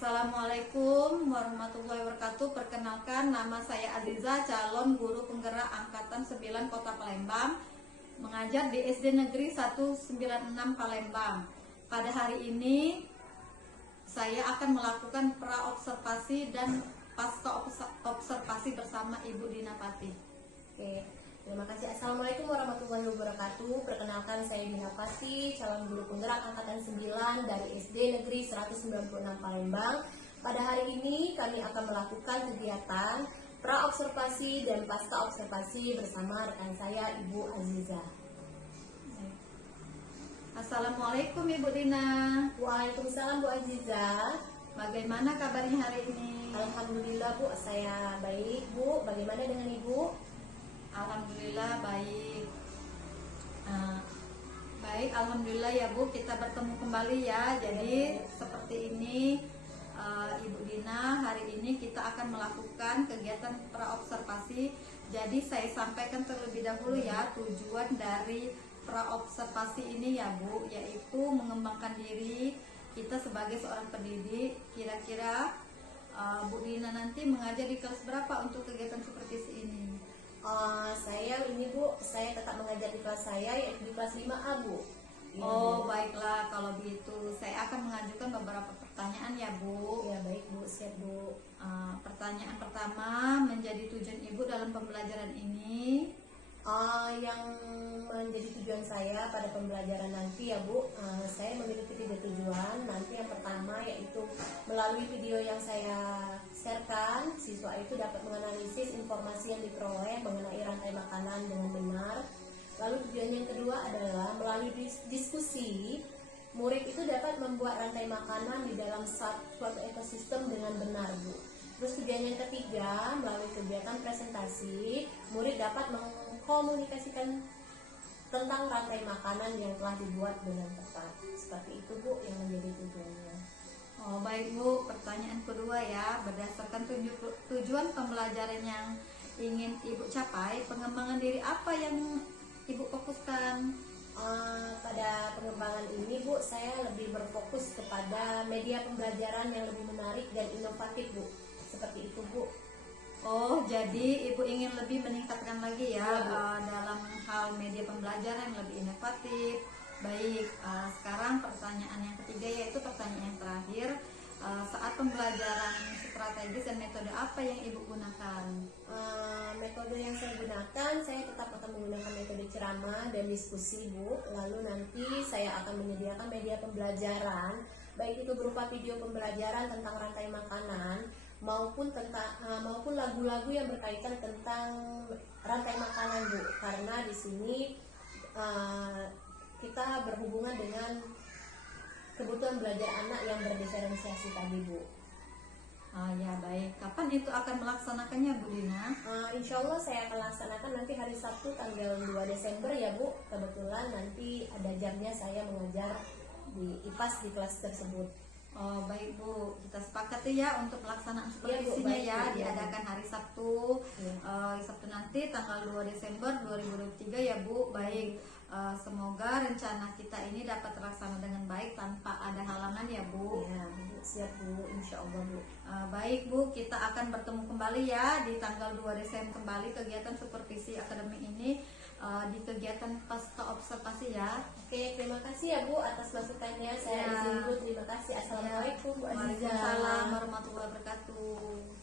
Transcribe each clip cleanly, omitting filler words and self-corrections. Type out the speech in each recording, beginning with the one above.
Assalamualaikum warahmatullahi wabarakatuh. Perkenalkan, nama saya Aziza, calon guru penggerak angkatan 9 Kota Palembang, mengajar di SD Negeri 196 Palembang. Pada hari ini saya akan melakukan pra-observasi dan pasca observasi bersama Ibu Dina Pati. Oke, terima kasih. Assalamualaikum warahmatullahi wabarakatuh. Perkenalkan, saya Dina Pati, calon guru penggerak angkatan 9 dari SD Negeri 196 Palembang. Pada hari ini kami akan melakukan kegiatan pra-observasi dan pasca observasi bersama rekan saya, Ibu Aziza. Assalamualaikum Ibu Dina. Waalaikumsalam Bu Aziza. Bagaimana kabarnya hari ini? Alhamdulillah Bu, saya baik Bu. Bagaimana dengan Ibu? Alhamdulillah baik. Baik, alhamdulillah ya Bu, kita bertemu kembali ya. Jadi seperti ini Ibu Dina, hari ini kita akan melakukan kegiatan praobservasi. Jadi saya sampaikan terlebih dahulu ya tujuan dari praobservasi ini ya Bu, yaitu mengembangkan diri kita sebagai seorang pendidik. Kira-kira Bu Dina nanti mengajar di kelas berapa untuk kegiatan seperti ini? Saya ini Bu, saya tetap mengajar di kelas saya, yaitu di kelas 5A Bu. Ya, Oh Bu. baiklah, kalau begitu saya akan mengajukan beberapa pertanyaan ya Bu. Ya baik Bu, siap Bu. Pertanyaan pertama, menjadi tujuan Ibu dalam pembelajaran ini? Yang menjadi tujuan saya pada pembelajaran nanti ya Bu, saya memiliki 3 tujuan. Nanti yang pertama yaitu melalui video yang saya sharekan, siswa itu dapat menganalisis informasi yang diperoleh mengenai rantai makanan dengan benar. Lalu tujuan yang kedua adalah melalui diskusi, murid itu dapat membuat rantai makanan di dalam suatu ekosistem dengan benar Bu. Terus tujuan yang ketiga, melalui kegiatan presentasi, murid dapat mengkomunikasikan tentang rantai makanan yang telah dibuat dengan tepat. Seperti itu Bu yang menjadi tujuannya. Oh baik Bu, pertanyaan kedua ya, berdasarkan tujuan pembelajaran yang ingin Ibu capai, pengembangan diri apa yang Ibu fokuskan? Pada pengembangan ini Bu, saya lebih berfokus kepada media pembelajaran yang lebih menarik dan inovatif Bu. Seperti itu Bu. Oh, jadi Ibu ingin lebih meningkatkan lagi ya, Ya, dalam hal media pembelajaran yang lebih inovatif. Baik, sekarang pertanyaan yang ketiga yaitu pertanyaan yang terakhir. Saat pembelajaran strategis dan metode apa yang Ibu gunakan? Metode yang saya gunakan, saya tetap akan menggunakan metode ceramah dan diskusi Bu. Lalu nanti saya akan menyediakan media pembelajaran, baik itu berupa video pembelajaran tentang rantai makanan maupun lagu-lagu yang berkaitan tentang rantai makanan Bu. Karena di sini kita berhubungan dengan kebutuhan belajar anak yang berdiferensiasi tadi Bu. Ya baik, kapan itu akan melaksanakannya Bu Dina? Insya Allah saya akan laksanakan nanti hari Sabtu tanggal 2 Desember ya Bu. Kebetulan nanti ada jamnya saya mengajar di IPAS di kelas tersebut. Oh baik Bu, kita sepakati ya untuk pelaksanaan Iya, Bu, supervisinya baik, ya, Bu. diadakan hari Sabtu. Iya. Sabtu nanti tanggal 2 Desember 2023 ya Bu. Baik, semoga rencana kita ini dapat terlaksana dengan baik tanpa ada halangan ya Bu. Ya, siap Bu, insya Allah Bu. Baik Bu, kita akan bertemu kembali ya di tanggal 2 Desember kembali kegiatan supervisi akademik ini di kegiatan pasca observasi ya. Oke, terima kasih ya Bu atas masukannya. Saya Ya. izin Bu, terima kasih. Assalamualaikum Bu Aziza. Waalaikumsalam warahmatullahi wabarakatuh.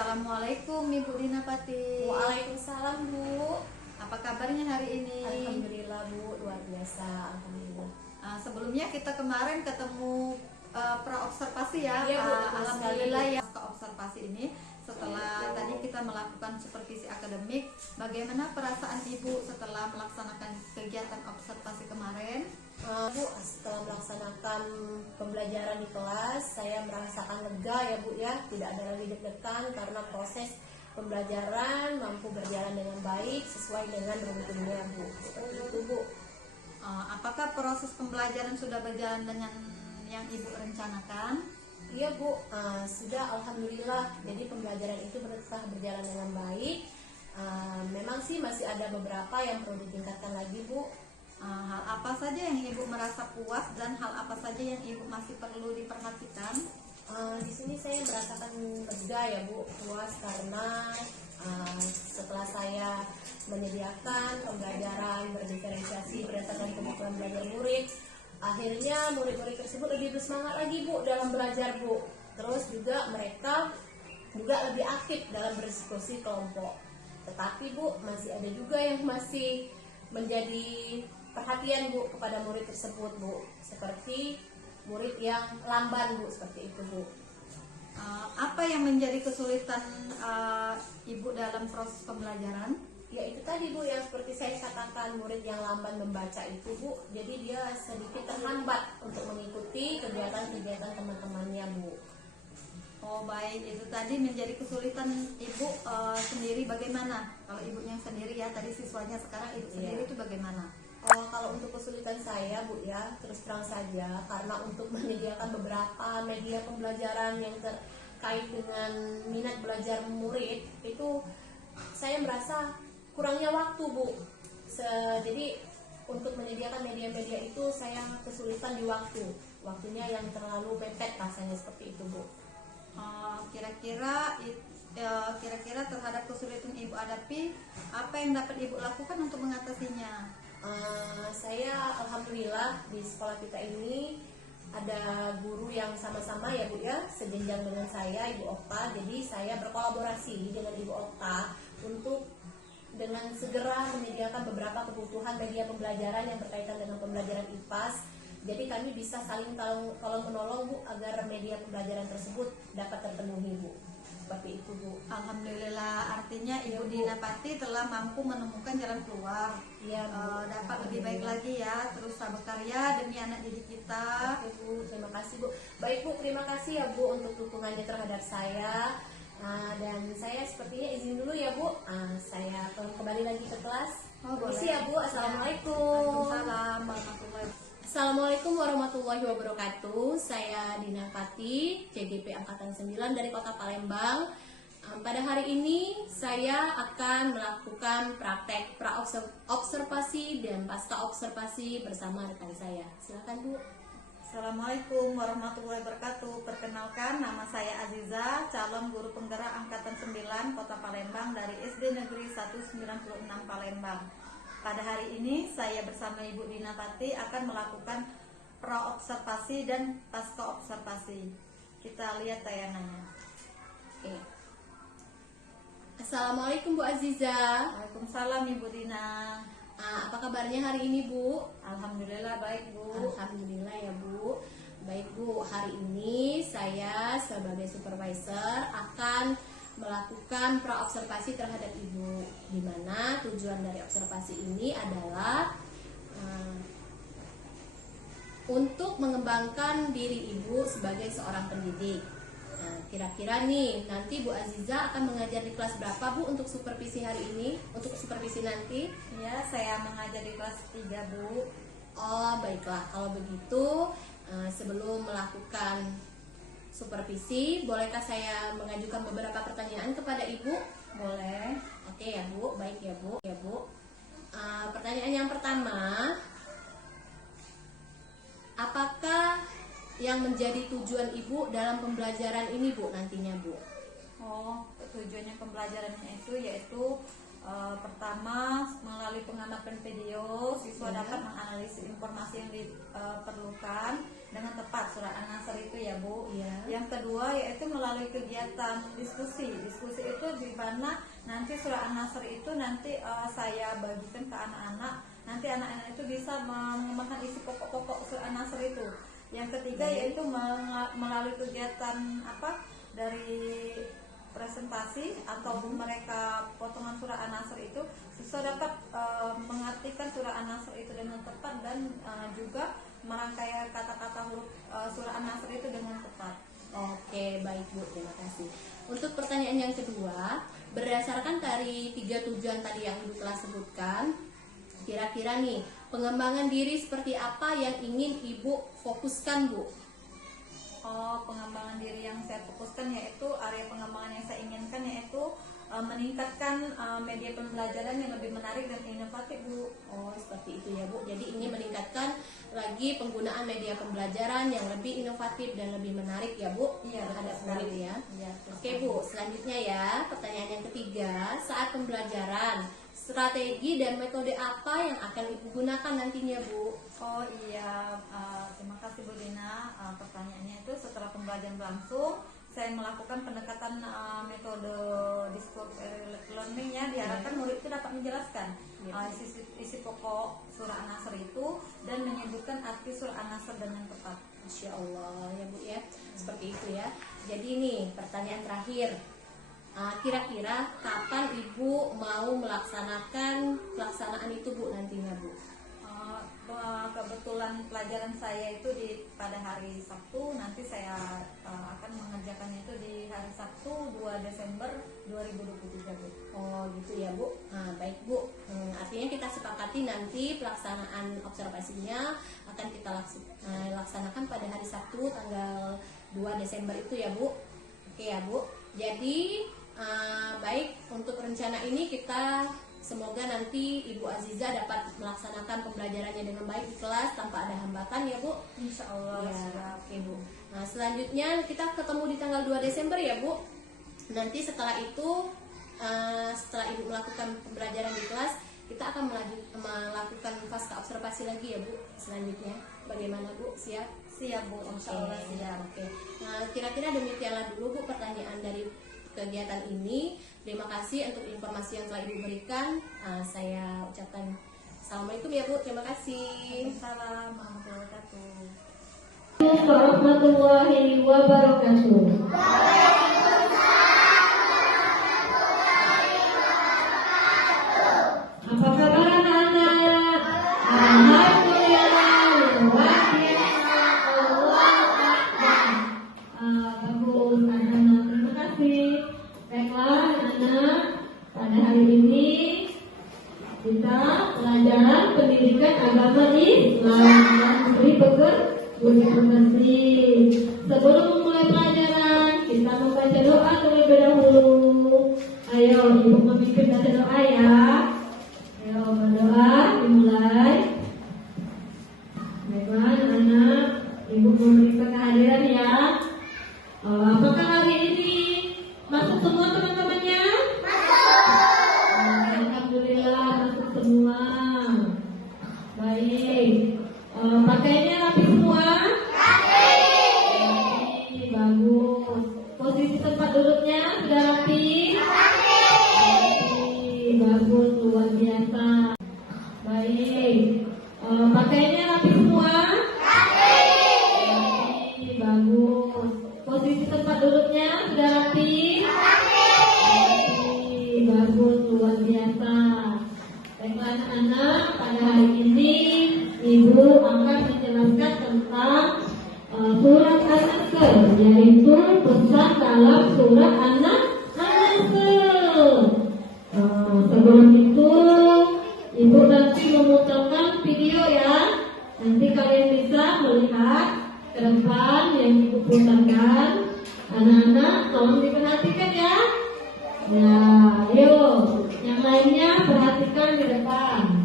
Assalamualaikum Ibu Dina Pati. Waalaikumsalam Bu. Apa kabarnya hari ini? Alhamdulillah Bu, luar biasa. Alhamdulillah. Sebelumnya kita kemarin ketemu pra-observasi ya. Iya, Bu, betul Alhamdulillah sekali. ya observasi ini setelah tadi kita melakukan supervisi akademik. Bagaimana perasaan Ibu setelah melaksanakan kegiatan observasi kemarin? Bu, setelah melaksanakan pembelajaran di kelas, saya merasakan lega ya Bu ya. Tidak ada lagi deg-degan karena proses pembelajaran mampu berjalan dengan baik sesuai dengan rutinnya Bu. Seperti itu Bu. Apakah proses pembelajaran sudah berjalan dengan yang Ibu rencanakan? Iya Bu, sudah alhamdulillah. Jadi pembelajaran itu telah berjalan dengan baik. Memang sih masih ada beberapa yang perlu ditingkatkan lagi Bu. Hal apa saja yang Ibu merasa puas dan hal apa saja yang Ibu masih perlu diperhatikan? Di sini saya merasakan lega ya Bu, puas karena setelah saya menyediakan pembelajaran berdiferensiasi berdasarkan kebutuhan belajar murid, akhirnya murid-murid tersebut lebih bersemangat lagi Bu dalam belajar Bu. Terus juga mereka juga lebih aktif dalam berdiskusi kelompok. Tetapi Bu, masih ada juga yang masih menjadi perhatian Bu kepada murid tersebut Bu, seperti murid yang lamban Bu, seperti itu Bu. Apa yang menjadi kesulitan Ibu dalam proses pembelajaran? Ya itu tadi Bu, yang seperti saya katakan, murid yang lamban membaca itu Bu, jadi dia sedikit terhambat untuk mengikuti kegiatan-kegiatan teman-temannya Bu. Oh baik, itu tadi menjadi kesulitan Ibu sendiri bagaimana? Kalau Ibunya sendiri ya, tadi siswanya, sekarang Ibu sendiri itu bagaimana? Kalau untuk kesulitan saya Bu ya, terus terang saja, karena untuk menyediakan beberapa media pembelajaran yang terkait dengan minat belajar murid, itu saya merasa kurangnya waktu Bu. Jadi untuk menyediakan media-media itu saya kesulitan di waktunya yang terlalu mepet rasanya, seperti itu Bu. Kira-kira terhadap kesulitan Ibu hadapi, apa yang dapat Ibu lakukan untuk mengatasinya? Saya alhamdulillah di sekolah kita ini ada guru yang sama-sama ya Bu ya, sejenjang dengan saya, Ibu Okta. Jadi saya berkolaborasi dengan Ibu Okta untuk dengan segera menyediakan beberapa kebutuhan media pembelajaran yang berkaitan dengan pembelajaran IPAS. Jadi kami bisa saling tolong menolong Bu agar media pembelajaran tersebut dapat terpenuhi Bu. Seperti itu Bu. Alhamdulillah, artinya Ibu Dina Pati telah mampu menemukan jalan keluar. Iya Bu. Dapat lebih baik lagi ya, terus berkarya demi anak didik kita. Oke Bu, terima kasih Bu. Baik Bu, terima kasih ya Bu untuk dukungannya terhadap saya. Dan saya sepertinya izin dulu ya Bu. Saya kembali lagi ke kelas. Permisi ya Bu. Assalamualaikum. Waalaikumsalam warahmatullahi wabarakatuh. Assalamualaikum warahmatullahi wabarakatuh. Saya Dina Pati, CGP Angkatan 9 dari Kota Palembang. Pada hari ini saya akan melakukan praktek pra-observasi dan pasca observasi bersama rekan saya. Silakan Bu. Assalamualaikum warahmatullahi wabarakatuh. Perkenalkan, nama saya Aziza, calon guru penggerak Angkatan 9 Kota Palembang dari SD Negeri 196 Palembang. Pada hari ini saya bersama Ibu Dina Pati akan melakukan pra-observasi dan pasca observasi. Kita lihat tayangannya. Oke. Assalamualaikum Bu Aziza. Waalaikumsalam Ibu Dina. Apa kabarnya hari ini Bu? Alhamdulillah baik Bu. Alhamdulillah ya Bu. Baik Bu, hari ini saya sebagai supervisor akan melakukan pra-observasi terhadap Ibu, di mana tujuan dari observasi ini adalah untuk mengembangkan diri Ibu sebagai seorang pendidik. Kira-kira nih nanti Bu Aziza akan mengajar di kelas berapa Bu untuk supervisi hari ini, untuk supervisi nanti? Ya, saya mengajar di kelas 3 Bu. Oh baiklah, kalau begitu sebelum melakukan supervisi, bolehkah saya mengajukan beberapa pertanyaan kepada Ibu? Boleh. Oke ya Bu, baik ya Bu. Ya Bu. Pertanyaan yang pertama, apakah yang menjadi tujuan Ibu dalam pembelajaran ini Bu nantinya Bu? Tujuannya pembelajarannya itu yaitu Pertama, melalui pengamatan video, siswa Ya. dapat menganalisis informasi yang diperlukan dengan tepat surat An-Nasr itu ya Bu. Ya. Yang kedua yaitu melalui kegiatan diskusi. Diskusi itu di mana nanti surat An-Nasr itu nanti saya bagikan ke anak-anak. Nanti anak-anak itu bisa mengembangkan isi pokok-pokok surat An-Nasr itu. Yang ketiga yaitu melalui kegiatan dari presentasi atau mereka potongan surah An-Nasr itu, siswa dapat mengartikan surah An-Nasr itu dengan tepat dan juga merangkai kata-kata huruf surah An-Nasr itu dengan tepat. Oke, baik Bu, terima kasih. Untuk pertanyaan yang kedua, berdasarkan dari 3 tujuan tadi yang Ibu telah sebutkan, kira-kira nih pengembangan diri seperti apa yang ingin Ibu fokuskan Bu? Pengembangan diri yang saya fokuskan yaitu area pengembangan yang saya inginkan yaitu meningkatkan media pembelajaran yang lebih menarik dan inovatif Bu. Oh, seperti itu ya Bu. Jadi ingin meningkatkan lagi penggunaan media pembelajaran yang lebih inovatif dan lebih menarik ya Bu. Iya, terhadap betul sekali. murid ya. Iya, betul Oke sekali. Bu, selanjutnya ya pertanyaan yang ketiga, saat pembelajaran strategi dan metode apa yang akan Ibu gunakan nantinya Bu? Oh iya, terima kasih Bu Dina. Pertanyaannya itu setelah pembelajaran berlangsung, saya melakukan pendekatan metode discovery learning ya. Diharapkan murid itu dapat menjelaskan isi pokok surah An-Nasr itu dan menyebutkan arti surah An-Nasr dengan tepat. Masya Allah ya Bu ya, seperti itu ya. Jadi ini pertanyaan terakhir, kira-kira kapan Ibu mau melaksanakan pelaksanaan itu Bu nantinya Bu? Kebetulan pelajaran saya itu pada hari Sabtu, nanti saya akan mengerjakannya itu di hari Sabtu 2 Desember 2023 Bu. Oh gitu ya Bu. Nah, baik Bu. Artinya kita sepakati nanti pelaksanaan observasinya akan kita laksanakan pada hari Sabtu tanggal 2 Desember itu ya Bu. Oke ya Bu. Jadi baik, untuk rencana ini kita semoga nanti Ibu Aziza dapat melaksanakan pembelajarannya dengan baik di kelas tanpa ada hambatan ya Bu. Insya Allah. Ya, oke Bu. Nah selanjutnya kita ketemu di tanggal 2 Desember ya Bu. Nanti setelah itu setelah Ibu melakukan pembelajaran di kelas, kita akan melakukan pasca observasi lagi ya Bu. Selanjutnya bagaimana Bu? Siap? Siap Bu, insya Allah siap. Oke. Nah kira-kira demikianlah dulu Bu pertanyaan dari kegiatan ini. Terima kasih untuk informasi yang telah Ibu berikan. Saya ucapkan assalamualaikum ya Bu. Terima kasih. Assalamualaikum warahmatullahi wabarakatuh. Warahmatullahi wabarakatuh. Apa kabar anak-anak? Alhamdulillah, luar biasa, Allah Akbar. Bagus anak-anak, terima kasih. Baiklah anak-anak, pada hari ini kita pelajaran pendidikan agama Islam yang diberi bersih. Sebelum memulai pelajaran, kita membaca doa terlebih dahulu. Ayo, Ibu memimpin baca doa ya. Ayo berdoa, dimulai. Baiklah anak-anak, Ibu memeriksa kehadiran ya. Apakah hari ini masuk semua teman-temannya? Alhamdulillah masuk semua. Baik. Pakaiannya rapi semua? Rapi. Bagus. Posisi tempat duduknya sudah rapi? Rapi. Bagus, luar biasa. Baik. Pakaiannya rapi semua? Rapi. Bagus. Posisi tempat duduknya sudah rapi? Rapi. Bagus, luar biasa. Baiklah anak-anak, pada hari ini Ibu akan menjelaskan tentang surat An-Nasr, yaitu pesan dalam surat An-Nasr. Sebelum itu, Ibu nanti memutarkan video ya. Nanti kalian bisa melihat ke depan yang Ibu putarkan. Anak-anak, tolong diperhatikan ya. Ya, ayo. Yang lainnya perhatikan di depan.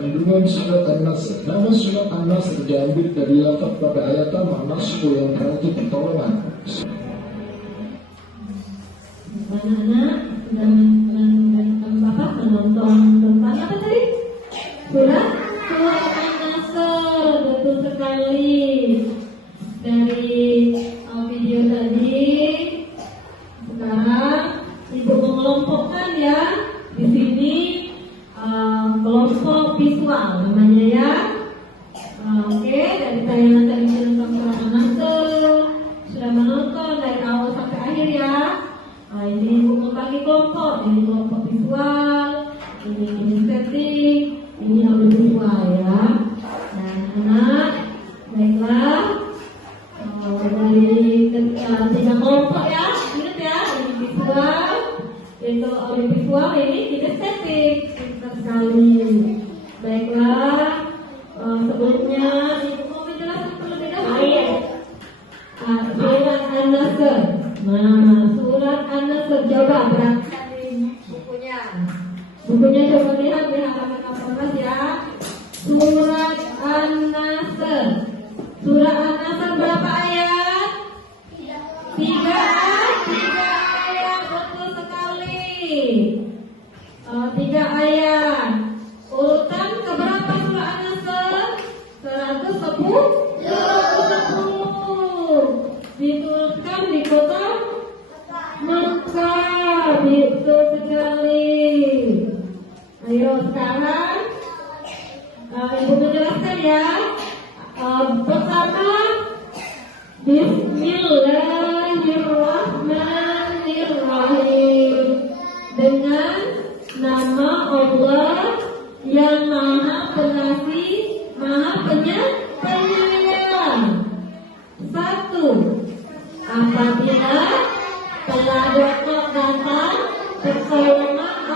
kandungan surat An-Nasr. Nama surat An-Nasr diambil dari lafaz pada ayat An-Nasr yang berarti pertolongan. Anak-anak sedang menonton tentang apa tadi? Surat An-Nasr, betul sekali. Dari video tadi, sekarang ibu mengelompokkan ya di sini kelompok visual namanya ya. Oke, dari tayangan tadi tentang surat An-Nasr sudah menonton dari awal sampai akhir ya. Ini ibu membagi kelompok, ini kelompok visual, ini setting, ini audio visual ya. Nah, anak, baiklah. Dari tiga kelompok ya, ingat ya, ini visual, itu audio visual, ini setting, pintar sekali. Baiklah, sebelumnya ibu mau menjelaskan terlebih dahulu. Surat An-Nasr. Nah, surat An-Nasr, coba perhatikan di bukunya. Bukunya coba lihat di halaman 18 ya. Surat An-Nasr. Surat An-Nasr berapa ayat? 3 ayat, betul sekali. 3 ayat. Urutan keberapa surah An-Nasr? 110. Diturunkan di kota Makkah, betul sekali. Ayo sekarang ibu menjelaskan ya. Pertama, Bismillahirrahmanirrahim, dengan nama Allah yang Maha Pengasih, Maha Penyayang. 1. Apabila pelaku datang pertolongan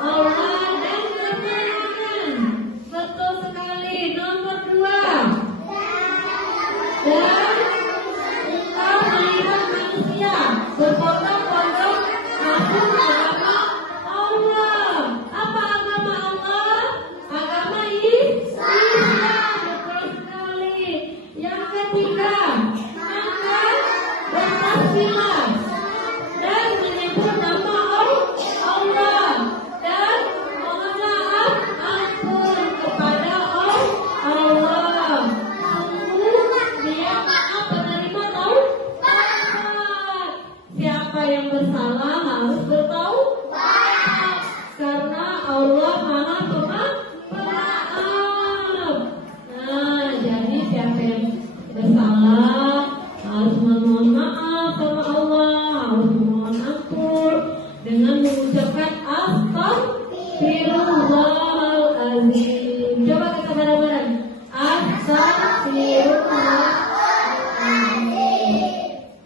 Allah dan kemenangan. Betul sekali. Nomor 2. Dan engkau melihat manusia berbondong-bondong masuk agama Allah. Apa agama Allah? Agama Islam. Betul sekali. Yang ketiga, bertasbihlah dan menyebut nama Allah dan mohon maaf ampun kepada Allah. Sungguh Dia Maha penerima taubat. Siapa yang bersalah harus bertaubat, karena Allah Maha Pemaaf. Nah, jadi siapa yang bersalah harus memohon maaf sama Allah, harus memohon ampun dengan mengucapkan Astaghfirullahaladzim. Coba kita bareng-bareng. Astaghfirullahaladzim.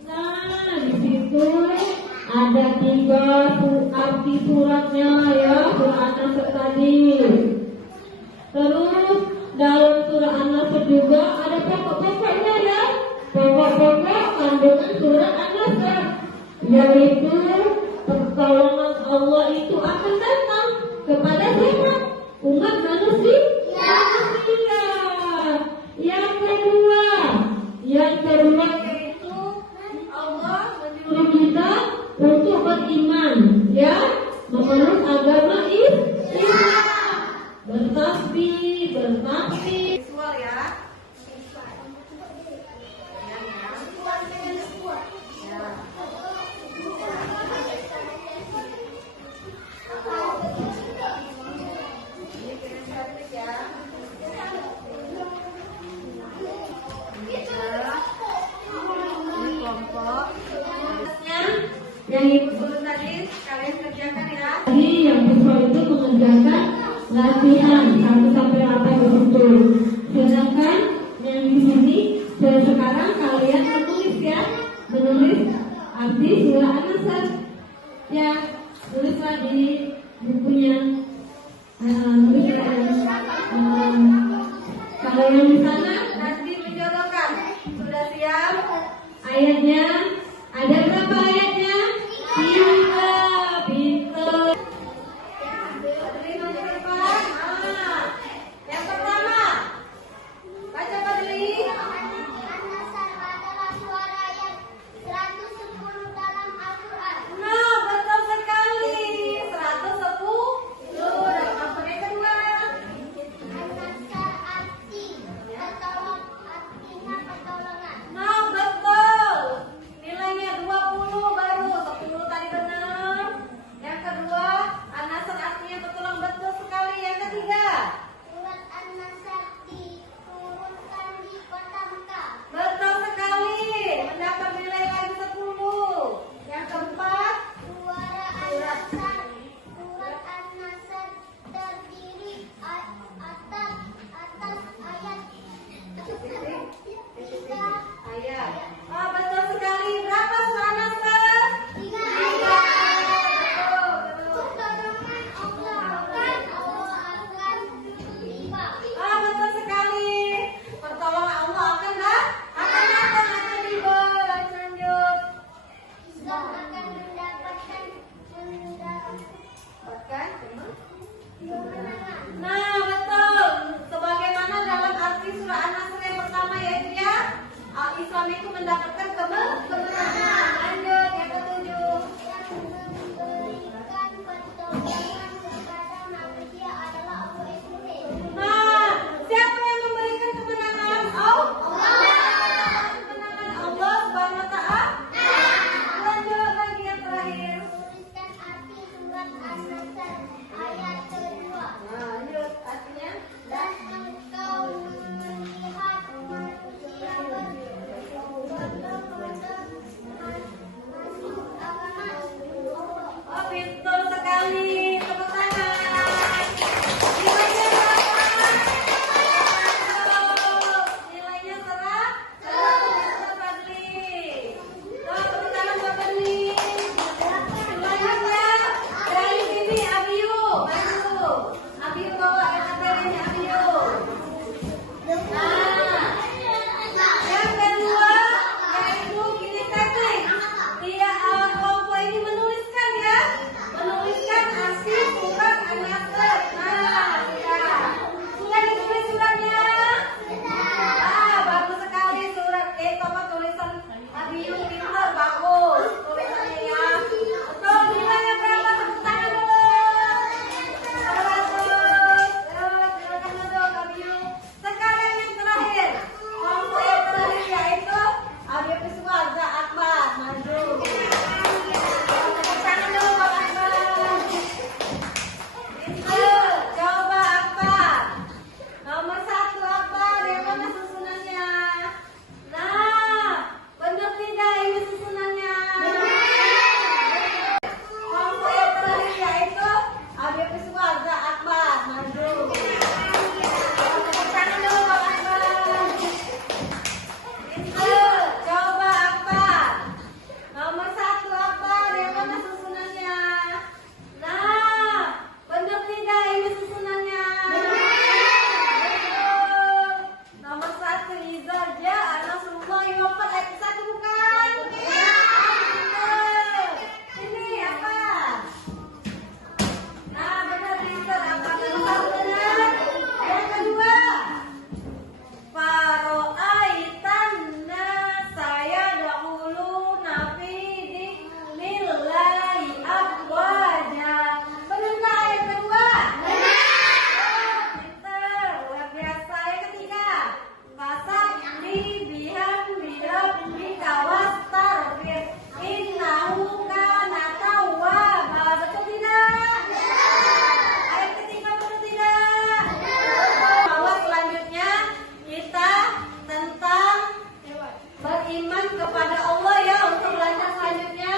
Nah, di situ ada 3 arti suratnya ya, surah An-Nasr tadi. Terus dalam surah An-Nasr juga ada pokok-pokoknya ya. Pokok-pokok kandungan surat An-Nasr, yaitu pertolongan Allah itu akan datang kepada siapa? Umat manusia. Yang kedua yaitu Allah menyuruh kita untuk beriman ya, memeluk agama Islam, bertasbih. Visual ya. Yang ibu suruh tadi kalian kerjakan ya. Tadi yang visual itu mengerjakan latihan 1 sampai 8 begitu. Sedangkan yang di sini sekarang kalian menulis ya, menulis arti surah An-Nasr ya, tulislah di bukunya. Kalau yang di sana nanti menjodohkan. Sudah siap? Ayatnya ada berapa ayatnya? 3. Pintar. mengucapkan kemenangan. Lanjut yang ketujuh. Nah, siapa yang memberikan kemenangan? Kemenangan Allah Subhanahu wa Ta'ala. Lanjut lagi yang terakhir. Lanjut artinya. Oh, betul sekali. Tepuk tangan. Nilainya berapa? Nilainya 100. Fadli. Oh, tepuk tangan buat Fadli. Selanjutnya dari sini Abiyu. Maju. Abiyu bawa materinya Abiyu. Nah, yang kedua yaitu gini teknik. Dia kelompok ini menuliskan ya, menuliskan hasil surat an-nasr. Nah, sudah ditulis suratnya. Bagus sekali surat. Coba tulisan Abiyu pintar, bagus tulisannya ya. Betul, nilainya berapa? Tepuk tangan dulu. 100. Silakan duduk Abiyu. Sekarang yang terakhir, kelompok yang terakhir yaitu Abiyu Keluarga Akbar. Maju. Tepuk tangan dulu Bang Akbar. Pintar. Coba Akbar. Nomor 1 Akbar, yang mana susunannya? Nah, benar tidak ini susunannya? Kelompok yang terakhir yaitu Abiyu Keluarga Akbar. Maju. Tepuk tangan dulu Bang Akbar. Pintar. Coba Akbar. Nomor 1 Akbar, yang mana susunannya? Nah, benar tidak ini susunannya? Betul. Nomor 1 Izaja Anasrullahi wafat ayat 1 bukan? Betul. Ini apa? Nah, benar Izaja apa benar? Yang kedua Faro'aitanna saya dahulu nafi diklillahi abwaja. Benar yang kedua? Pintar, luar biasa. Yang ketiga Fasabli bihamdika wastarfir innahu kana tawwaba. Betul tidak? Ayat ketiga betul tidak? Bahwa selanjutnya kita tentang beriman kepada Allah ya. Untuk pelajaran selanjutnya,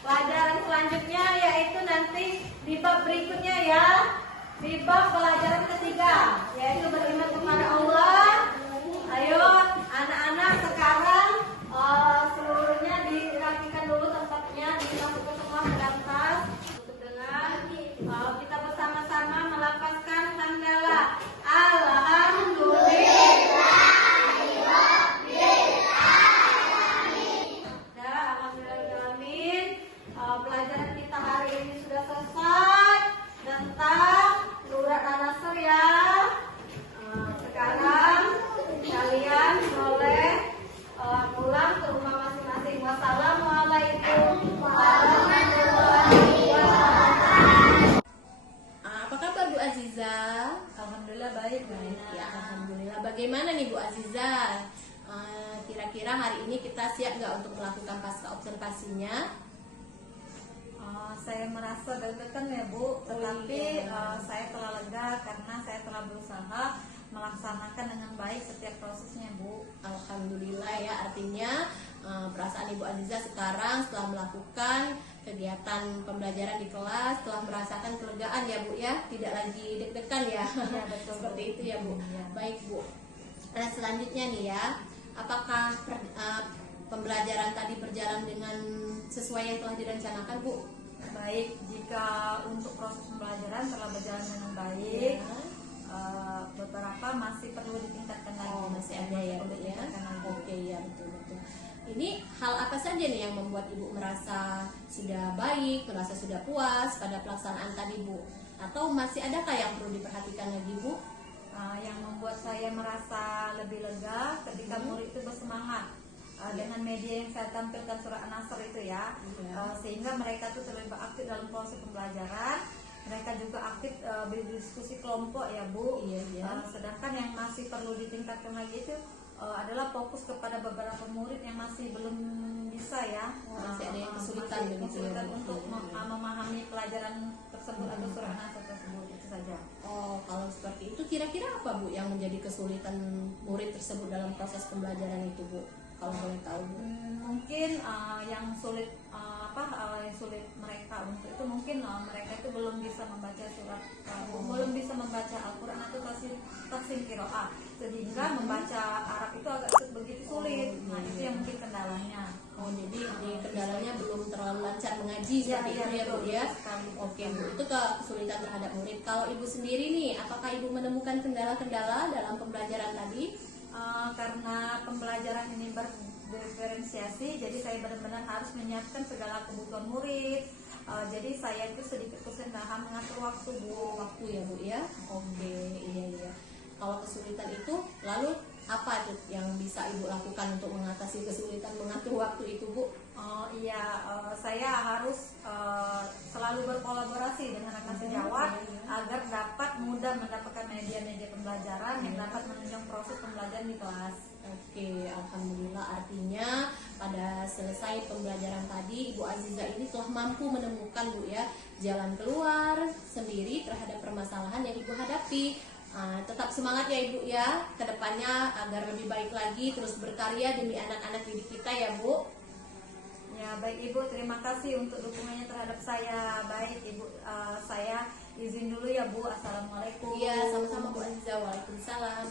pelajaran selanjutnya yaitu nanti di bab berikutnya ya, di bab pelajaran ketiga yaitu beriman kepada Allah. Ayo anak-anak sekarang seluruhnya dirapikan dulu tempatnya, dimasukkan semua ke dalam tas. Untuk dengan kita bersama-sama melafazkan hamdalah. Alhamdulillah. Alhamdulillahirrahmanirrahim. Pelajaran kita hari ini sudah selesai tentang surat An-Nasr ya. Sekarang kalian boleh pulang ke rumah masing-masing. Wassalamualaikum warahmatullahi wabarakatuh. Apa kabar Bu Aziza? Alhamdulillah baik. Ya, alhamdulillah. Bagaimana nih Bu Aziza? Kira-kira hari ini kita siap nggak untuk melakukan pasca observasinya? Saya merasa deg-degan ya Bu, tetapi iya. saya telah lega karena saya telah berusaha melaksanakan dengan baik setiap prosesnya Bu. Alhamdulillah ya, artinya perasaan Ibu Aziza sekarang setelah melakukan kegiatan pembelajaran di kelas telah merasakan kelegaan ya Bu ya, tidak lagi deg-degan ya. Iya, betul, Seperti Bu. itu ya Bu. Iya. Baik Bu. Nah selanjutnya nih ya, apakah pembelajaran tadi berjalan dengan sesuai yang telah direncanakan Bu? Baik, jika untuk proses pembelajaran telah berjalan dengan baik, Ya. beberapa masih perlu ditingkatkan lagi. Oh, masih ada ya Bu ya. Ditingkatkan lagi. Oke ya, betul-betul. Ini hal apa saja nih yang membuat Ibu merasa sudah baik, merasa sudah puas pada pelaksanaan tadi Bu? Atau masih adakah yang perlu diperhatikan lagi Bu? Yang membuat saya merasa lebih lega ketika murid itu bersemangat dengan media yang saya tampilkan surat An-Nasr itu ya. Sehingga mereka tuh terlibat aktif dalam proses pembelajaran. Mereka juga aktif berdiskusi kelompok ya Bu. Sedangkan yang masih perlu ditingkatkan lagi itu adalah fokus kepada beberapa murid yang masih belum bisa ya, masih ada yang kesulitan untuk memahami pelajaran tersebut atau surat An-Nasr tersebut. Itu saja. Oh, kalau seperti itu kira-kira apa Bu yang menjadi kesulitan murid tersebut dalam proses pembelajaran itu Bu? Kalau boleh tahu Bu. Mungkin yang sulit yang sulit mereka untuk itu mungkin mereka itu belum bisa membaca surat, belum bisa membaca Al-Quran atau tafsir qiraah, sehingga membaca Arab itu agak begitu sulit. Itu yang mungkin kendalanya. Oh, jadi di kendalanya belum terlalu lancar mengaji seperti itu ya Bu ya. Oke Bu, itu kesulitan terhadap murid. Kalau Ibu sendiri nih, apakah Ibu menemukan kendala-kendala dalam pembelajaran tadi? Karena pembelajaran ini berdiferensiasi, jadi saya benar-benar harus menyiapkan segala kebutuhan murid. Jadi saya itu sedikit kesulitan mengatur waktu Bu. Waktu ya Bu ya. Oke, iya. Kalau kesulitan itu, lalu apa tuh yang bisa Ibu lakukan untuk mengatasi kesulitan mengatur waktu itu Bu? Saya harus selalu berkolaborasi dengan rekan sejawat agar dapat mudah mendapatkan media-media pembelajaran yang dapat menunjang proses pembelajaran di kelas. Oke, alhamdulillah, artinya pada selesai pembelajaran tadi Ibu Aziza ini telah mampu menemukan Bu ya jalan keluar sendiri terhadap permasalahan yang Ibu hadapi. Tetap semangat ya Ibu ya ke depannya agar lebih baik lagi, terus berkarya demi anak-anak didik kita ya Bu. Ya baik Ibu, terima kasih untuk dukungannya terhadap saya. Baik Ibu, saya izin dulu ya Bu. Assalamualaikum. Iya, sama-sama Bu Aziza. Waalaikumsalam.